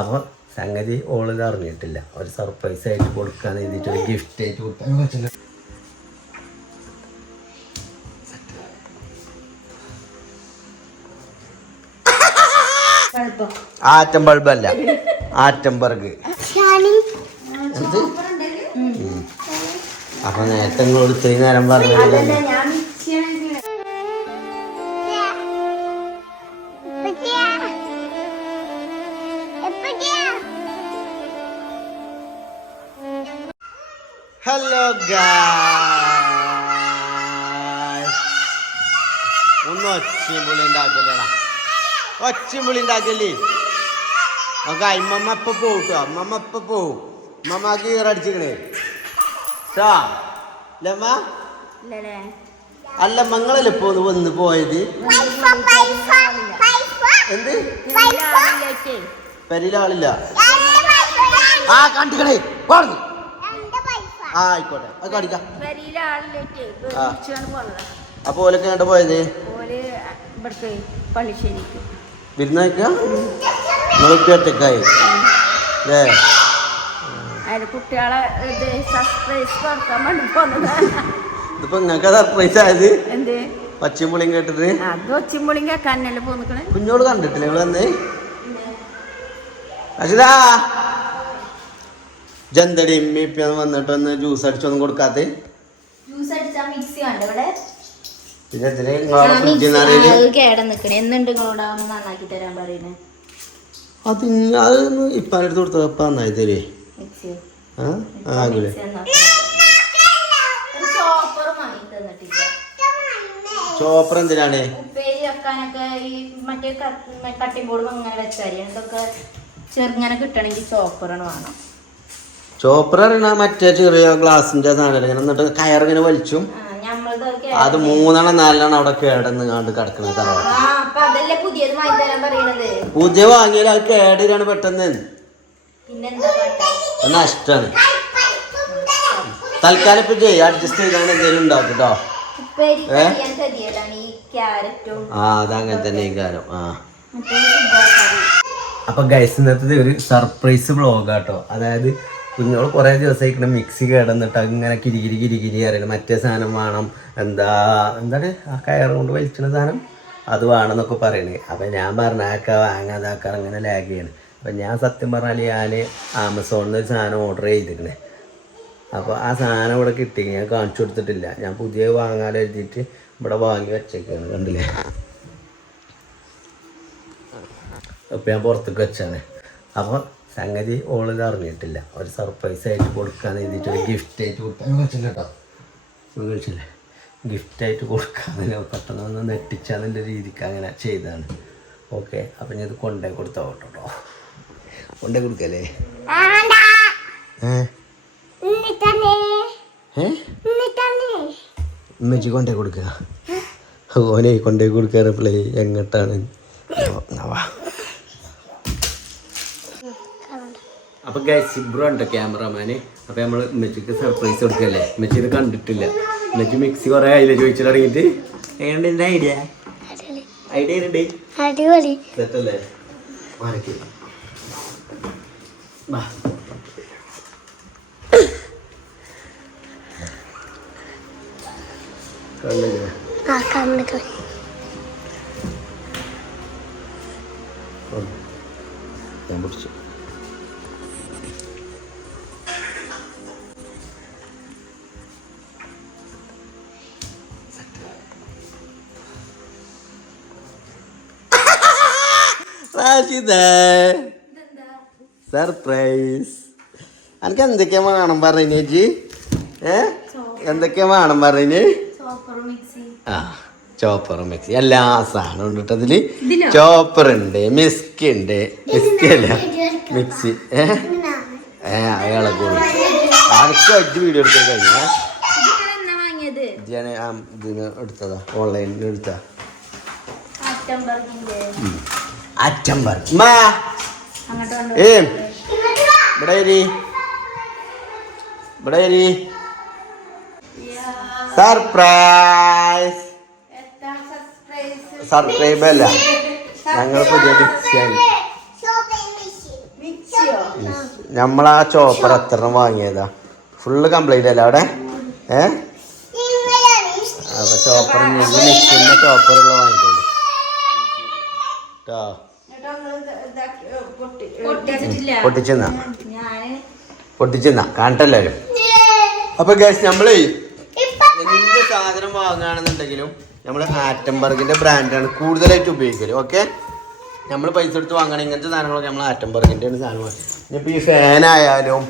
അപ്പോൾ സംഗതി ഓളിത് അറിഞ്ഞിട്ടില്ല. ഒരു സർപ്രൈസ് ആയിട്ട് കൊടുക്കാൻ വേണ്ടിയിട്ട് ഒരു ഗിഫ്റ്റ് ആയിട്ട് കൊടുക്കാൻ പറ്റില്ല. ആറ്റം ബൾബല്ല, ആറ്റംബർഗ്. അപ്പൊ നേരത്തെ നിങ്ങളോട് ഇത്രയും നേരം പറഞ്ഞില്ല. ഹലോ ഒന്ന് ഒച്ചയും ഉണ്ടാക്കല്ലേടാ, ഒച്ചയും പുളി ഉണ്ടാക്കല്ലേ. ഓക്കെ അമ്മമ്മ ഇപ്പൊ പോട്ടോ, അമ്മമ്മ ഇപ്പൊ പോവും. അമ്മമ്മക്ക് ഈറടിച്ചിക്കണേ ല്ലമ്മ. അല്ല മങ്ങളല്ലേ ഇപ്പൊ വന്ന് പോയത്? എന്ത് പെരിലാളില്ല? ആ കണ്ടിക്കണേ പറഞ്ഞു. ആ ആയിക്കോട്ടെ, അത് കാണിക്കാം. അപ്പൊ ഓലൊക്കെ കണ്ടു പോയത് വിരുന്നേക്കാ നിങ്ങളിപ്പോ ഒറ്റക്കായി അല്ലേ? കുട്ടികളെ ഇതിപ്പോ നിങ്ങക്ക് സർപ്രൈസ് ആയത് പച്ചമ്പുളിയും കേട്ടിട്ട്. കുഞ്ഞോട് കണ്ടിട്ടില്ല നിങ്ങൾ വന്ന്? അശ്വതാ ജന്തടി ഇമ്മിപ്പിന്ന് വന്നിട്ട് ഒന്ന് ജ്യൂസ് അടിച്ചൊന്നും കൊടുക്കാതെ. പിന്നെ അത് അതൊന്ന് ഇപ്പാൻ്റെ അടുത്ത് കൊടുത്ത ഇപ്പം നന്നായി തരുവേ. ആകൂലേ ചോപ്പർ എന്തിനാണ്? ചെറുങ്ങനെ കിട്ടണമെങ്കിൽ ചോപ്പറാണ് വേണം. ചോപ്പർ അറിയണ മറ്റേ ചെറിയ ഗ്ലാസിന്റെ സാധനം ഇങ്ങനെ എന്നിട്ട് കയറിങ്ങനെ വലിച്ചും അത് 3 4 അവിടെ കേടന്ന് കണ്ട് കിടക്കണത്. പുതിയ വാങ്ങിയാൽ അത് കേടിലാണ് പെട്ടെന്ന്, നഷ്ടാണ്. തൽക്കാലം ഇപ്പൊ അഡ്ജസ്റ്റ് ചെയ്താണ് എന്തെങ്കിലും ഉണ്ടാവും കേട്ടോ. ആ അതങ്ങനെ തന്നെ ഈ കാര്യം. ആ അപ്പൊ ഗൈസ് ഇന്നത്തെ ഒരു സർപ്രൈസ് വ്ളോഗാട്ടോ. അതായത് കുഞ്ഞോള് കുറേ ദിവസമായിക്കണം മിക്സി കിടന്നിട്ട് അങ്ങനെ കിരികിരി അറിയണം. മറ്റേ സാധനം വേണം, എന്താണ് ആ കയറ് കൊണ്ട് വലിച്ചിന സാധനം അത് വേണമെന്നൊക്കെ പറയണേ. അപ്പം ഞാൻ പറഞ്ഞാക്കാ വാങ്ങാതാക്കാൻ അങ്ങനെ ലാഗ് ചെയ്യണം. അപ്പം ഞാൻ സത്യം പറഞ്ഞാൽ ഞാൻ ആമസോണിൽ നിന്ന് ഒരു സാധനം ഓർഡർ ചെയ്തിരിക്കണേ. അപ്പോൾ ആ സാധനം ഇവിടെ കിട്ടി, ഞാൻ കാണിച്ചു കൊടുത്തിട്ടില്ല. ഞാൻ പുതിയ വാങ്ങാൻ എഴുതിയിട്ട് ഇവിടെ വാങ്ങി വെച്ചേക്കാണ്, കണ്ടില്ലേ? അപ്പം ഞാൻ പുറത്തേക്ക് വെച്ചാണ്. അപ്പോൾ സംഗതി ഓളിത് അറിഞ്ഞിട്ടില്ല. ഒരു സർപ്രൈസ് ആയിട്ട് കൊടുക്കാൻ വേണ്ടിയിട്ട് ഒരു ഗിഫ്റ്റ് ആയിട്ട് കൊടുക്കാൻ കഴിച്ചില്ല കേട്ടോ. കഴിച്ചില്ലേ? ഗിഫ്റ്റായിട്ട് കൊടുക്കാതെ പെട്ടെന്ന് ഒന്ന് നെട്ടിച്ചാന്നുള്ള രീതിക്ക് അങ്ങനെ ചെയ്താണ്. ഓക്കെ, അപ്പം ഞാൻ ഇത് കൊണ്ടുപോയി കൊടുത്തോ കേട്ടോ. കൊണ്ടുപോയി കൊടുക്കല്ലേ? ഉമ്മച്ചി കൊണ്ടുപോയി കൊടുക്കുക. ഓനെ കൊണ്ടുപോയി കൊടുക്കാറപ്പോളേ എങ്ങോട്ടാണ്? അപ്പൊ സിബ്രു ഉണ്ട് ക്യാമറമാന്. അപ്പൊ നമ്മള് ഉമ്മച്ചിക്ക് സർപ്രൈസ് കൊടുക്കല്ലേ. ഉമ്മച്ചി ഇത് കണ്ടിട്ടില്ല. ഉമ്മച്ചി മിക്സി കുറെ ആയില്ലേ ചോദിച്ചു തുടങ്ങിയിട്ട്. എങ്ങനെയുണ്ട് എന്റെ ഐഡിയ? അടിപൊളി സെറ്റല്ലേ? ഞാൻ പിടിച്ചു. സർപ്രൈസ്. എനിക്ക് എന്തൊക്കെയാ വേണം പറഞ്ഞു ചേച്ചി? എന്തൊക്കെയാ വേണം പറഞ്ഞു? ആ ചോപ്പർ മിക്സി എല്ലാ സാധനം ഉണ്ട് കേട്ടോ. അതില് ചോപ്പർ ഉണ്ട്, മിസ്കി ഉണ്ട്. മിസ്കി അല്ല മിക്സി. അയാളെ കൂടി ആർക്ക് അഞ്ച് വീഡിയോ എടുക്കാൻ കഴിഞ്ഞ ഇതിന് എടുത്തതാ, ഓൺലൈനിൽ എടുത്താ. സർപ്രൈസ്. സബ്സ്ക്രൈബ് അല്ല, ഞങ്ങൾ പുതിയ മിക്സിയാണ്. നമ്മളാ ചോപ്പർ എത്ര വാങ്ങിയതാ ഫുള്ള് കംപ്ലീറ്റ് അല്ല അവിടെ അപ്പൊ ചോപ്പർ മിക്സിന്റെ ചോപ്പറുള്ള വാങ്ങിക്കോളൂ പൊട്ടിച്ചെന്നാ കാണട്ടല്ലാരും. അപ്പൊ ഗൈസ് നമ്മള് എന്ത് സാധനം വാങ്ങുകയാണെന്നുണ്ടെങ്കിലും നമ്മൾ ആറ്റംബർഗിന്റെ ബ്രാൻഡാണ് കൂടുതലായിട്ട് ഉപയോഗിക്കല്. ഓക്കെ, നമ്മൾ പൈസ എടുത്ത് വാങ്ങണം ഇങ്ങനത്തെ സാധനങ്ങളൊക്കെ നമ്മൾ ആറ്റംബർഗിന്റെ സാധനമാണ്. ഇനിയിപ്പോൾ ഈ ഫാനായാലും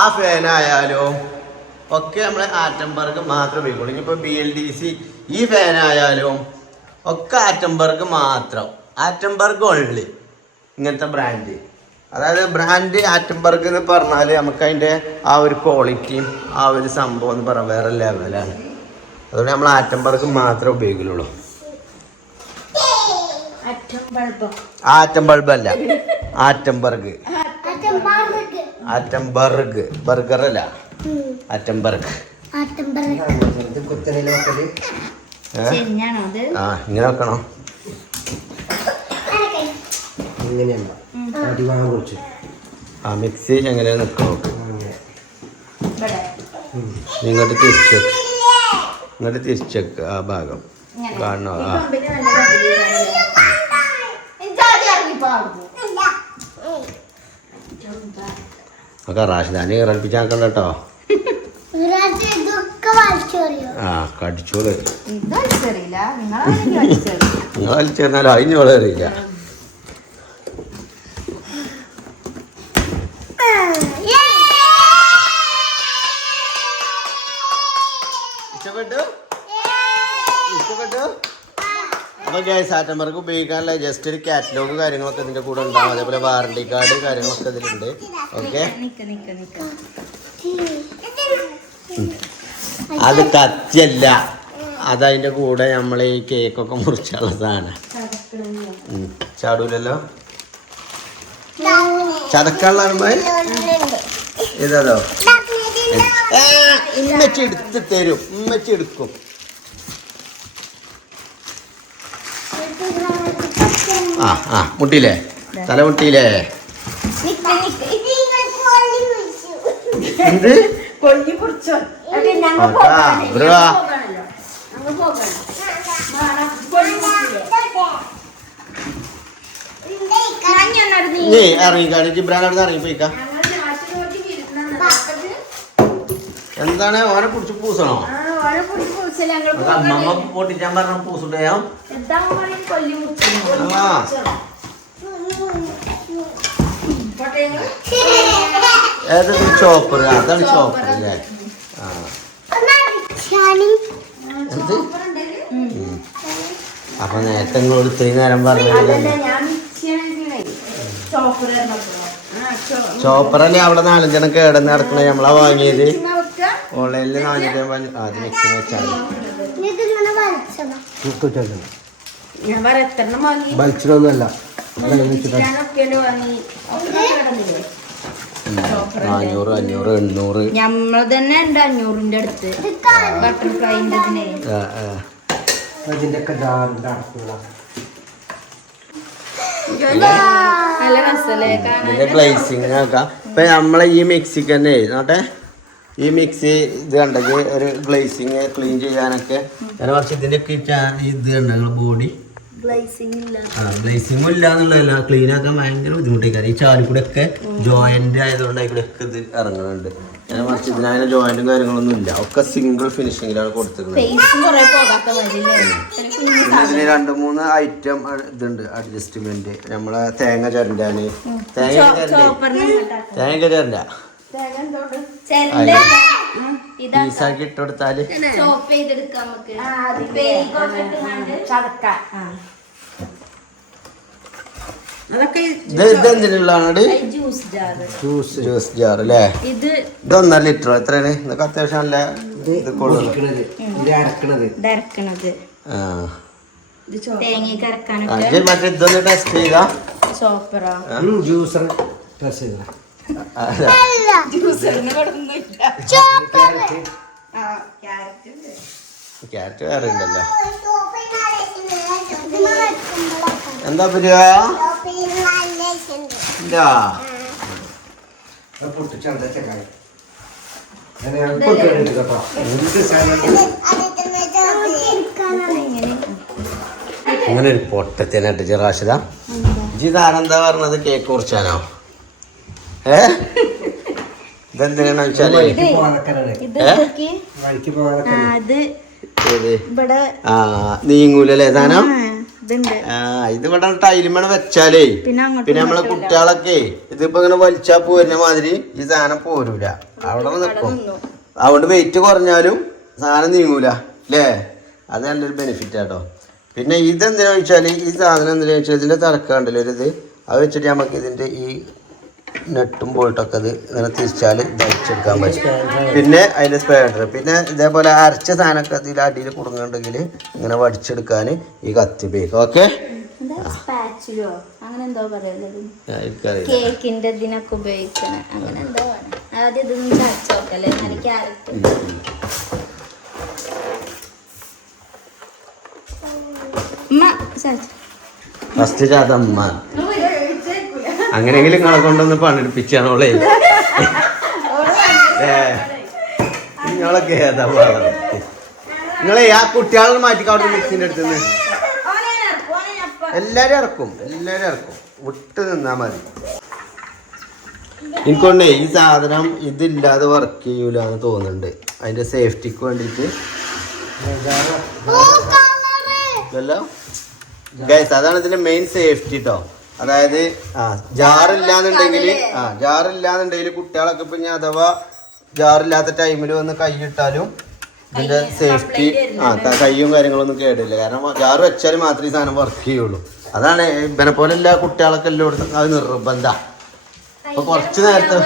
ആ ഫാനായാലും ഒക്കെ നമ്മൾ ആറ്റംബർഗ് മാത്രമേ ഉപയോഗിക്കുള്ളൂ. ഇനിയിപ്പോൾ BLDC ഈ ഫാനായാലും ഒക്കെ ആറ്റംബർഗ് മാത്രം, ആറ്റംബർഗ് ഉള്ളു ഇങ്ങനത്തെ ബ്രാൻഡ്. അതായത് ബ്രാൻഡ് ആറ്റംബർഗ് എന്ന് പറഞ്ഞാൽ നമുക്ക് അതിൻ്റെ ആ ഒരു ക്വാളിറ്റിയും ആ ഒരു സംഭവം എന്ന് പറയാൻ വേറെ ലെവലാണ്. അതുകൊണ്ട് നമ്മൾ ആറ്റംബർഗ് മാത്രമേ ഉപയോഗിക്കുള്ളൂ. ആറ്റം ബൾബ് അല്ല, ആറ്റംബർഗ്. ആറ്റംബർഗ് ബർഗർ അല്ല, ആറ്റംബർഗ്. ഇങ്ങനെ വെക്കണോ? മിക്സി എങ്ങനെയാ നിൽക്കണം? ഇങ്ങോട്ട് തിരിച്ചേക്ക് ആ ഭാഗം കാണണോ? ഒക്കെ റാഷിദാനി ഇറപ്പിച്ചാക്കണ്ട കേട്ടോ. ആ കടിച്ചോള് നിങ്ങൾ വലിച്ചെറിഞ്ഞാലും അതിനോളെ അറിയില്ല. ഇഷ്ടപ്പെട്ടു. അപ്പോൾ ഗ്യാസ് ആറ്റംബർക്ക് ഉപയോഗിക്കാനുള്ള ജസ്റ്റ് ഒരു കാറ്റലോഗ് കാര്യങ്ങളൊക്കെ ഇതിൻ്റെ കൂടെ ഉണ്ടാവും. അതേപോലെ വാറണ്ടി കാർഡ് കാര്യങ്ങളൊക്കെ ഇതിലുണ്ട്. ഓക്കെ, അത് കത്തിയല്ല, അതതിൻ്റെ കൂടെ നമ്മൾ ഈ കേക്കൊക്കെ മുറിച്ചുള്ള സാധനം. ചാടൂലല്ലോ ചതക്കാനുള്ള ഇതോ ഉമ്മച്ചി എടുത്ത് തരും, ഉമ്മച്ചി എടുക്കും. മുട്ടിയില്ലേ, തല മുട്ടിയില്ലേ? എന്ത് ഇറങ്ങിക്കാണ് ജിബ്രാനടുത്ത് ഇറങ്ങിപ്പോയിക്ക. എന്താണ് ഓനെ കുറിച്ച് പൂസണോ? അമ്മമ്മ പൊട്ടിച്ചാൻ പറഞ്ഞ പൂസുണ്ടോ? ഏതൊരു ചോപ്പർ, അതാണ് ചോപ്പർ അല്ലേ? എന്ത് അപ്പൊ നേരത്തെ നിങ്ങളോട് ഇത്രയും നേരം പറഞ്ഞില്ല. ചോപ്പറല്ലേ അവിടെ 4 ജനം കേടന്ന് നടക്കണേ. നമ്മളാ വാങ്ങിയത് ഓൺലൈനിൽ 450. അത് മിക്സിന് വെച്ചാൽ വലിച്ചിട്ടൊന്നുമല്ല, 400 500 800 നമ്മൾ തന്നെ ഉണ്ട് 500ന്റെ അടുത്ത് ബട്ടർഫ്ലൈന്റെ നല്ല രസല്ലേ ഇതിന്റെ ഗ്ലേസിങ് ആക്കാം. ഇപ്പൊ നമ്മളെ ഈ മിക്സിക്ക് തന്നെ നോട്ടെ, ഈ മിക്സി ഇത് കണ്ടെങ്കിൽ ഒരു ഗ്ലേസിങ് ക്ലീൻ ചെയ്യാനൊക്കെ കുറച്ച് ഇതിന്റെ ഒക്കെ ഇത് കണ്ടെങ്കിൽ ബോഡി ഗ്ലേസിങ്ങും ഇല്ല എന്നുള്ളതല്ല, ക്ലീൻ ആക്കാൻ ഭയങ്കര ബുദ്ധിമുട്ടായിരിക്കും. ഈ ചാലി കൂടെ ഒക്കെ ജോയിന്റ് ആയതുകൊണ്ട് അതിലൂടെ ഒക്കെ ഇത് ഇറങ്ങുന്നുണ്ട്. ഞാൻ മറിച്ച് ഇതിനങ്ങനെ ജോയിന്റും കാര്യങ്ങളൊന്നും ഇല്ല, ഒക്കെ സിംഗിൾ ഫിനിഷിങ്ങിലാണ് കൊടുത്തിരുന്നത്. ഇതിന് 2-3 ഐറ്റം ഇതുണ്ട് അഡ്ജസ്റ്റ്മെന്റ്. നമ്മളെ തേങ്ങ ചരണ്ടാന്, തേങ്ങ ചരണ്ട പീസാക്കി ഇട്ട് കൊടുത്താല് ഇതെന്തിനുള്ളതാണ്? ജ്യൂസ് ജാർ അല്ലേ? ഇത് 1.5 ലിറ്റർ. എത്രയാണ് ഇതൊക്കെ? അത്യാവശ്യം നല്ല ഇത് കൊള്ളുന്നത്. മറ്റേ ഇതൊന്ന് ടെസ്റ്റ് ചെയ്താ ജ്യൂസർ ടെസ്റ്റ് ചെയ്താ ക്യാരറ്റ് വേറെ ഉണ്ടല്ലോ. എന്താ പരിപാ ഇല്ലാ അങ്ങനെ ഒരു പൊട്ടത്തിനായിട്ട് ചെറാശിത ഇതാരെന്താ പറഞ്ഞത് കേക്ക് കുറിച്ചാനോ ഇതെന്തിനാണെന്ന് വെച്ചാല് നീങ്ങൂലല്ലേ സാധനം ഇത് ഇവിടെ ടൈലുമേണ വെച്ചാലേ പിന്നെ നമ്മളെ കുട്ടികളൊക്കെ ഇതിപ്പോ ഇങ്ങനെ വലിച്ചാ പോരുന്ന മാതിരി ഈ സാധനം പോരൂല അവിടെ നിൽക്കും അതുകൊണ്ട് വെയിറ്റ് കുറഞ്ഞാലും സാധനം നീങ്ങൂല അല്ലേ അത് നല്ലൊരു ബെനിഫിറ്റ് ആട്ടോ പിന്നെ ഇതെന്തിനാ വെച്ചാല് ഈ സാധനം എന്തിനാ വെച്ചാൽ ഇതിന്റെ തറക്കാണ്ടല്ലോ ഒരു ഇത് അത് വെച്ചിട്ട് നമുക്ക് ഇതിന്റെ ഈ നെട്ടും ബോൾട്ടൊക്കെ അത് ഇങ്ങനെ തിരിച്ചാൽ ധരിച്ചെടുക്കാൻ പറ്റും പിന്നെ അതിൻ്റെ സ്പെയർ പിന്നെ ഇതേപോലെ അരച്ച സാധനമൊക്കെ അതിൽ അടിയിൽ കുടുങ്ങുന്നുണ്ടെങ്കിൽ ഇങ്ങനെ വടിച്ചെടുക്കാൻ ഈ കത്തി ഉപയോഗിക്കും ഓക്കെ കേക്കിന്റെ ഇതിനൊക്കെ ഉപയോഗിക്കണ അങ്ങനെ എന്തോ ആദ്യം ഇതൊന്നും ചാച്ചോക്കല്ലേ ക്യാരറ്റ് ഫസ്റ്റ് ചാതമ്മ അങ്ങനെയെങ്കിലും നിങ്ങളെ കൊണ്ടൊന്ന് പണിയെടുപ്പിച്ചാണോളേ നിങ്ങളൊക്കെ ഏതാ പാടം നിങ്ങളെ ആ കുട്ടികളെ മാറ്റിക്ക അവിടെ മിക്സിന്റെ അടുത്തുനിന്ന് എല്ലാരും ഇറക്കും വിട്ട് നിന്നാ മതി എനിക്കൊണ്ടേ ഈ സാധനം ഇതില്ലാതെ വർക്ക് ചെയ്യൂല എന്ന് തോന്നുന്നുണ്ട് അതിന്റെ സേഫ്റ്റിക്ക് വേണ്ടിട്ട് ഗൈസ് അതാണ് ഇതിന്റെ മെയിൻ സേഫ്റ്റി കേട്ടോ അതായത് ജാറില്ലാന്നുണ്ടെങ്കിൽ കുട്ടികളൊക്കെ ഇപ്പൊ ഞാൻ അഥവാ ജാറില്ലാത്ത ടൈമിൽ വന്ന് കൈയിട്ടാലും ഇതിന്റെ സേഫ്റ്റി കയ്യും കാര്യങ്ങളൊന്നും കേടില്ല കാരണം ജാറ് വെച്ചാൽ മാത്രമേ ഈ സാധനം വർക്ക് ചെയ്യുള്ളൂ അതാണ് ഇവനെ പോലെ എല്ലാ കുട്ടികളൊക്കെ എല്ലായിടത്തും അത് നിർബന്ധ അപ്പൊ കുറച്ച് നേരത്തെ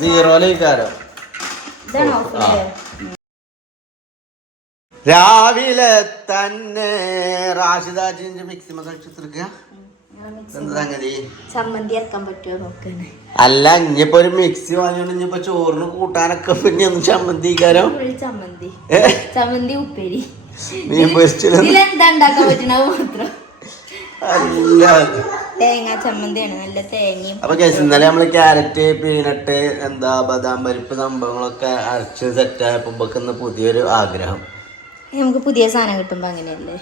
സീറോയിലേക്കാരോ രാവിലെ തന്നെ റാഷിദാജിന്റെ മിക്സിമ കഴിച്ചിരിക്കുക ചമ്മന്തി ഇറക്കാൻ പറ്റുമോ നോക്കണേ അല്ല ഇനിയിപ്പോ ഒരു മിക്സി വാങ്ങിയോണ്ട് ഇനിയിപ്പോ ചോറിന് കൂട്ടാനൊക്കെ പിന്നെ ഒന്ന് ചമ്മന്തിക്കാരോ ചമ്മന്തി ഉപ്പേരി മീൻ പൊരിച്ചില്ല എന്താ ഉണ്ടാക്കാൻ പറ്റണത് മാത്രം അല്ല തേങ്ങ ചമ്മന്തിയാണ് നല്ല തേങ്ങയും അപ്പൊ ഇന്നലെ നമ്മള് ക്യാരറ്റ് പീനട്ട് എന്താ ബദാം പരിപ്പ് സംഭവങ്ങളൊക്കെ അരച്ച് സെറ്റായപ്പോ പുതിയൊരു ആഗ്രഹം നമുക്ക് പുതിയ സാധനം കിട്ടുമ്പോ അങ്ങനെയല്ലേ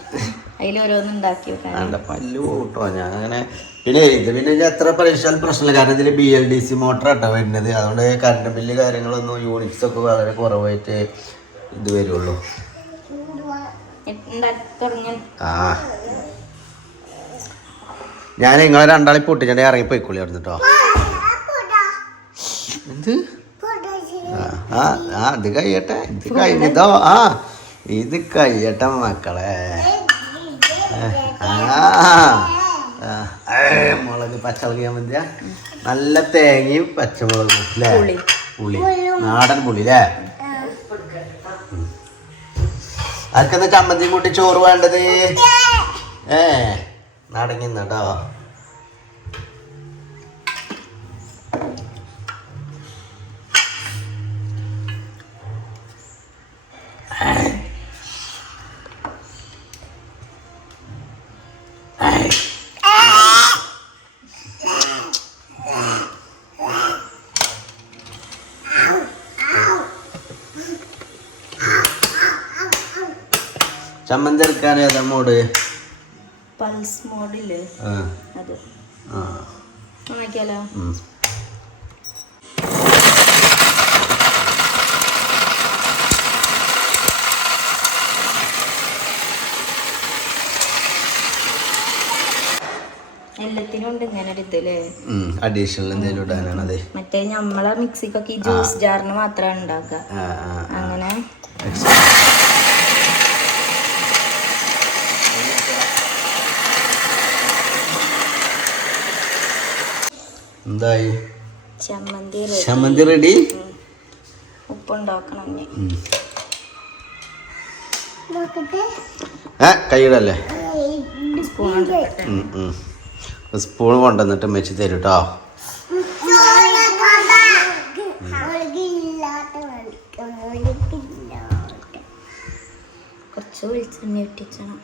അതിൽ ഓരോന്നും ഉണ്ടാക്കി വെക്കാൻ പല്ല് കൂട്ടോ ഞാൻ അങ്ങനെ പിന്നെ എത്ര പരീക്ഷാൽ പ്രശ്നമില്ല കാരണം ഇതില് BLDC മോട്ടർ ആട്ടോ വരുന്നത് അതുകൊണ്ട് കറണ്ട് ബില്ല് കാര്യങ്ങളൊന്നും യൂണിറ്റ്സ് ഒക്കെ വളരെ കുറവായിട്ട് ഇത് വരുള്ളൂ ഞാൻ നിങ്ങളെ രണ്ടാളി പൊട്ടിച്ചേ ഇറങ്ങിപ്പോയിക്കോളി അവിടെ കേട്ടോ എന്ത് ഇത് കഴിയട്ടെ ഇത് കഴിഞ്ഞതോ ഇത് കഴിയട്ടെ മക്കളെ മുളക് പച്ചമുളക് ഞാൻ മതിയാ നല്ല തേങ്ങയും പച്ചമുളകും അല്ലേ പുളി നാടൻ പുളി അല്ലേ അതൊക്കെ ചമ്മന്തി കൂട്ടി ചോറ് വേണ്ടത് നടങ്ങിന്നട്ടോ ചമ്മന്തി എടുക്കാൻ ഏതാ മോഡ് പൾസ് മോഡില് അത് നോക്കിയാലോ എല്ലാത്തിനും ഉണ്ട് ഇങ്ങനെ ഒരു ഇതല്ലേ അഡീഷണൽ എന്തെങ്കിലും ഇടാനാണ് അതെ മറ്റേ നമ്മളെ മിക്സിക്കൊക്കെ ഈ ജ്യൂസ് ജാറിന് മാത്രമാണ് ഉണ്ടാക്കുക അങ്ങനെ എന്തായി ചമ്മന്തി റെഡി ഉപ്പുണ്ടാക്കണം കൈയിടല്ലേ സ്പൂൺ സ്പൂൺ കൊണ്ടുവന്നിട്ട് വെച്ച് തരും കേട്ടോ കുറച്ച് വെളിച്ചെണ്ണ ഇട്ടിച്ചണം.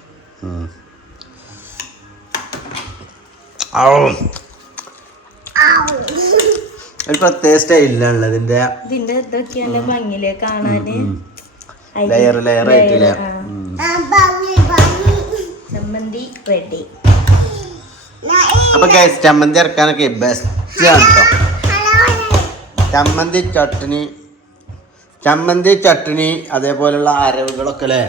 ഒരു പ്രത്യേക സ്റ്റൈലിലാണ് ഇതിന്റെ ഇതൊക്കെ നല്ല ഭംഗിയില് കാണാന്. ലെയർ ആയിട്ടില്ലേ? ചമ്മന്തി റെഡി. അപ്പൊ ചമ്മന്തി ഇറക്കാനൊക്കെ ബെസ്റ്റ് ആണ് കേട്ടോ. ചമ്മന്തി ചട്നി അതേപോലുള്ള അരവുകളൊക്കെ അല്ലേ?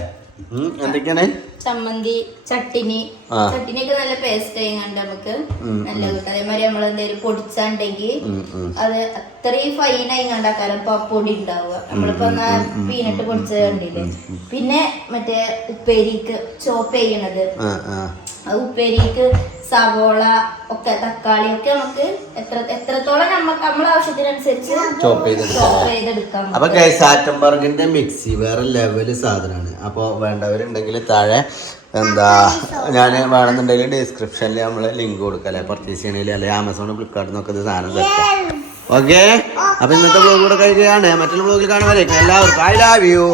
എന്തൊക്കെയാണ്? ചമ്മന്തി ചട്ടിനി ഒക്കെ നല്ല പേസ്റ്റ് ആയി കണ്ട് നമുക്ക് നല്ല കിട്ടും. അതേമാതിരി നമ്മൾ എന്തെങ്കിലും പൊടിച്ചുണ്ടെങ്കിൽ അത് അത്രയും ഫൈനായി കണ്ടാക്കാരം പൊടി ഉണ്ടാവുക. നമ്മളിപ്പോ പീനട്ട് പൊടിച്ചത് കണ്ടില്ലേ. പിന്നെ മറ്റേ ഉപ്പേരിക്ക് ചോപ്പ് ചെയ്യണത്, ഉപ്പേരിക്ക് സവോള ഒക്കെ തക്കാളി ഒക്കെ നമുക്ക് എത്രത്തോളം നമുക്ക് നമ്മളെ ആവശ്യത്തിനനുസരിച്ച് ചോപ്പ് ചെയ്തെടുക്കാം. അപ്പൊ സാറ്റംബർഗിന്റെ മിക്സി വേറെ ലെവല് സാധനമാണ്. അപ്പോൾ വേണ്ടവരുണ്ടെങ്കിൽ താഴെ ഞാൻ വേണമെന്നുണ്ടെങ്കിൽ ഡിസ്ക്രിപ്ഷനിൽ നമ്മൾ ലിങ്ക് കൊടുക്കല്ലേ, പർച്ചേസ് ചെയ്യണമെങ്കിൽ അല്ലെങ്കിൽ ആമസോൺ ഫ്ലിപ്കാർട്ടിൽ നിന്നൊക്കെ ഇത് സാധനം തരാം. ഓക്കെ, അപ്പൊ ഇന്നത്തെ വ്ലോഗ് കൂടെ കഴിയുകയാണ്. മറ്റുള്ള വ്ലോഗിൽ കാണുമ്പോഴേക്കും എല്ലാവർക്കും ഐ ലവ് യു.